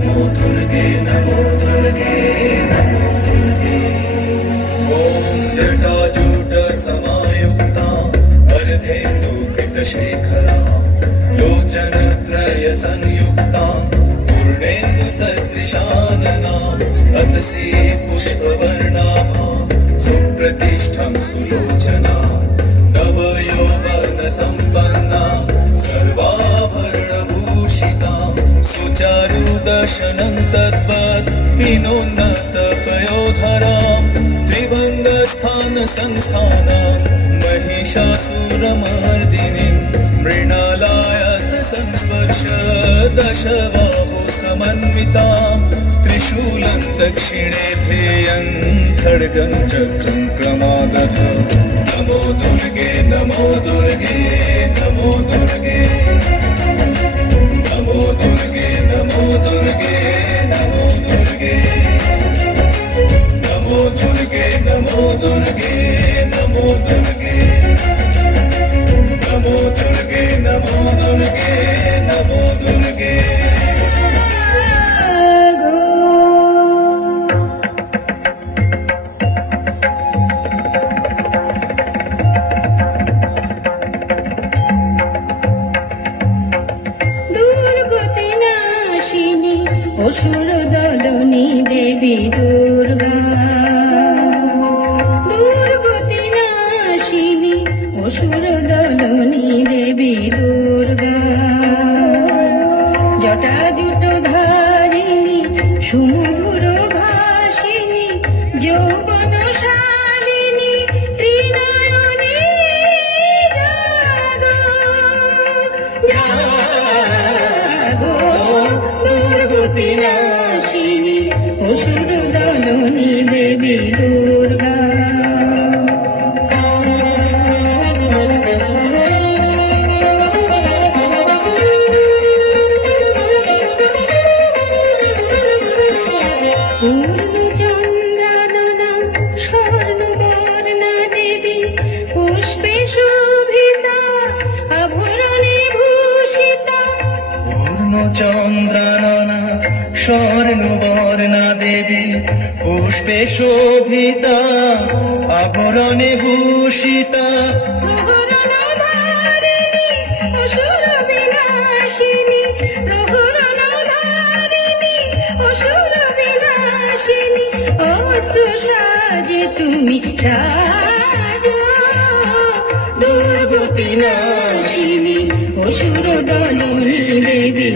नमो दुर्गे नमो दुर्गे नमो दुर्गे ॐ जटाजूट समायुक्ता अर्धेन्दुकृतशेखरा लोचनत्रय संयुक्ता पूर्णेन्दुसदृशानना अतसी पुष्पवर्णाभा सुप्रतिष्ठं सुलोचना नवयौवनसम्पन्ना सर्वाभरणभूषिता सुचारुदर्शनं तद्वत् विनोन्नतपयोधरां त्रिभङ्गस्थानसंस्थानां महिषासुरमर्दिनीं मृणालायत संस्पर्श दशबाहु समन्वितां त्रिशूलं दक्षिणे ध्येयं खड्गं चक्रं क्रमागत नमो दुर्गे नमो दुर्गे नमो दुर्गे नमो दुर्गे नमो दुर्गे नमो दुर्गे नमो दुर्गे नमो दुर्गे नमो दुर्गे नमो दुर्गे नमो दुर्गे नमो दुर्गे অসুর দলনী দেবী দুর্গা দুর্গতি নাশিনী অসুর দলনী দেবী দুর্গা জটাজুট ধারিণী সুমধুর ভাসিনী যৌবনশালিনী ত্রিনয়নী জাগো জাগো দুর্গতি নাশিনী অসুর দলনী দেবী দুর্গা পূর্ণচন্দ্রাননা স্বর্ণবর্ণা দেবী পুষ্পে শোভিতা আভরণে ভূষিতা পূর্ণচন্দ্রাননা স্বর্ণবর্ণা দেবী পুষ্পে শোভিতা আভরণে ভূষিতা প্রহরণধারিণী অসুর বিনাশিনী প্রহরণধারিণী অসুর বিনাশিনী অস্ত্র সাজে তুমি সাজো দুর্গতি নাশিনী অসুর দলনী দেবী